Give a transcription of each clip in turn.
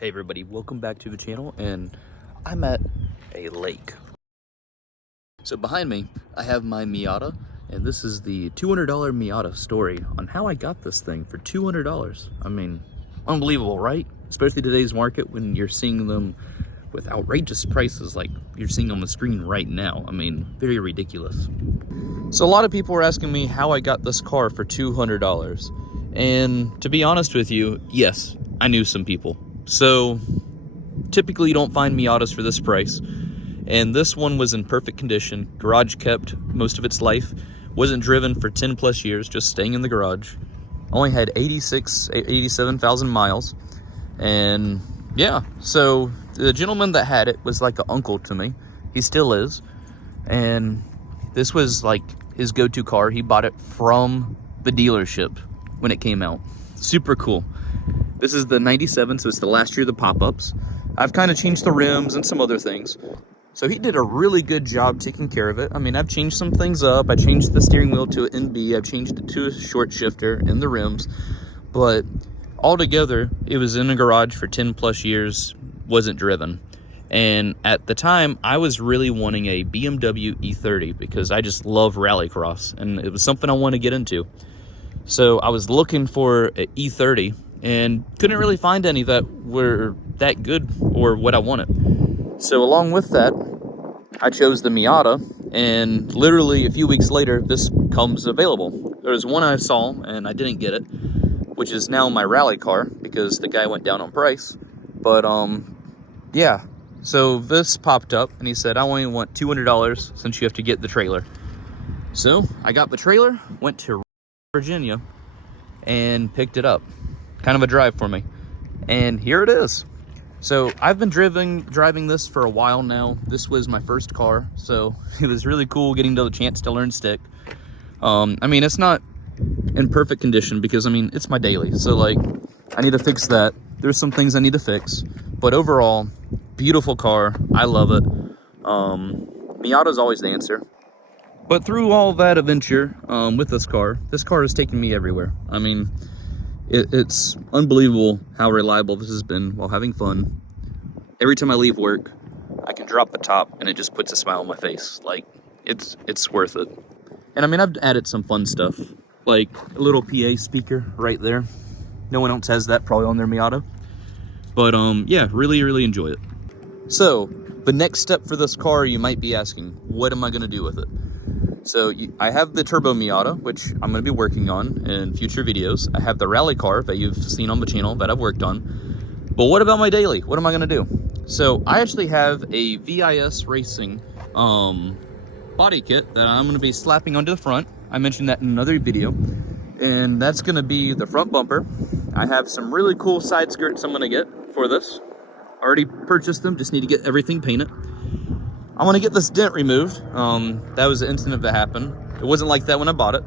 Hey everybody, welcome back to the channel, and I'm at a lake. So behind me, I have my Miata, and this is the $200 Miata story on how I got this thing for $200. I mean, unbelievable, right? Especially today's market when you're seeing them with outrageous prices like you're seeing on the screen right now. I mean, very ridiculous. So a lot of people were asking me how I got this car for $200. And to be honest with you, yes, I knew some people. So typically you don't find Miatas for this price, and this one was in perfect condition, garage kept most of its life, wasn't driven for 10 plus years, just staying in the garage, only had 87,000 miles. And yeah, so the gentleman that had it was like an uncle to me. He still is, and this was like his go-to car. He bought it from the dealership when it came out. Super cool. This is the 97, so it's the last year of the pop-ups. I've kind of changed the rims and some other things. So he did a really good job taking care of it. I mean, I've changed some things up. I changed the steering wheel to an NB. I've changed it to a short shifter and the rims. But altogether, it was in a garage for 10 plus years, wasn't driven. And at the time, I was really wanting a BMW E30 because I just love rallycross, and it was something I wanted to get into. So I was looking for an E30 and couldn't really find any that were that good or what I wanted. So along with that, I chose the Miata, and literally a few weeks later, this comes available. There was one I saw and I didn't get it, which is now my rally car because the guy went down on price. But yeah, so this popped up and he said, I only want $200 since you have to get the trailer. So I got the trailer, went to Virginia, and picked it up. Kind of a drive for me, and here it is. So I've been driving this for a while now. This was my first car, so it was really cool getting the chance to learn stick. I mean, it's not in perfect condition because I mean it's my daily, so like I need to fix that. There's some things I need to fix, but overall, beautiful car. I love it. Miata's always the answer. But through all that adventure with this car has taken me everywhere. I mean, it's unbelievable how reliable this has been while having fun. Every time I leave work, I can drop the top and it just puts a smile on my face. Like, it's worth it. And I mean, I've added some fun stuff, like a little PA speaker right there. No one else has that probably on their Miata. But yeah, really enjoy it. So, the next step for this car, you might be asking, what am I gonna do with it? So I have the Turbo Miata, which I'm going to be working on in future videos. I have the rally car that you've seen on the channel that I've worked on. But what about my daily? What am I going to do? So I actually have a VIS Racing body kit that I'm going to be slapping onto the front. I mentioned that in another video. And that's going to be the front bumper. I have some really cool side skirts I'm going to get for this. Already purchased them, just need to get everything painted. I want to get this dent removed. That was the incident that happened. It wasn't like that when I bought it.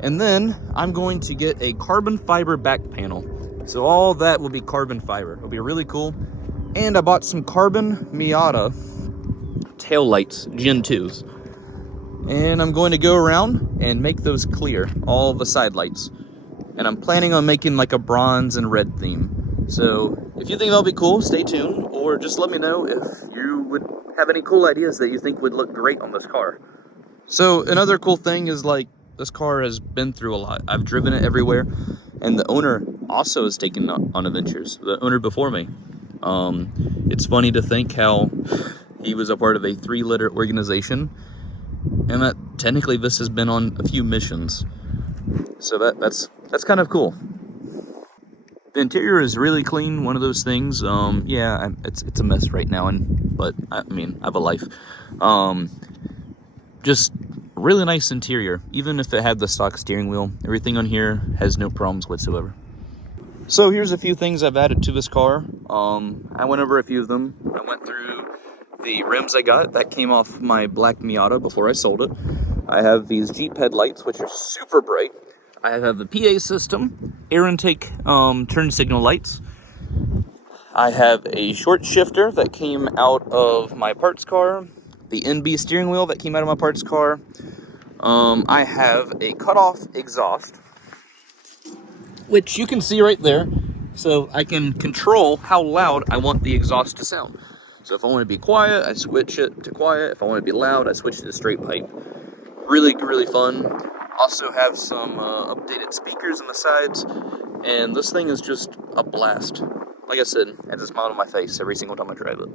And then I'm going to get a carbon fiber back panel. So all that will be carbon fiber. It'll be really cool. And I bought some carbon Miata tail lights, Gen 2s. And I'm going to go around and make those clear, all the side lights. And I'm planning on making like a bronze and red theme. So if you think that'll be cool, stay tuned, or just let me know if you would have any cool ideas that you think would look great on this car. So another cool thing is, like, this car has been through a lot. I've driven it everywhere, and the owner also has taken on adventures. The owner before me. It's funny to think how he was a part of a 3-letter organization, and that technically this has been on a few missions. So that's kind of cool. The interior is really clean, one of those things. Yeah, it's a mess right now, but I mean, I have a life. Just really nice interior. Even if it had the stock steering wheel, everything on here has no problems whatsoever. So here's a few things I've added to this car. I went over a few of them. I went through the rims I got. That came off my black Miata before I sold it. I have these Jeep headlights, which are super bright. I have the PA system, air intake turn signal lights. I have a short shifter that came out of my parts car, the NB steering wheel that came out of my parts car. I have a cutoff exhaust, which you can see right there. So I can control how loud I want the exhaust to sound. So if I want to be quiet, I switch it to quiet. If I want to be loud, I switch it to straight pipe. Really, really fun. Also have some updated speakers on the sides, and this thing is just a blast. Like I said, it has a smile on my face every single time I drive it.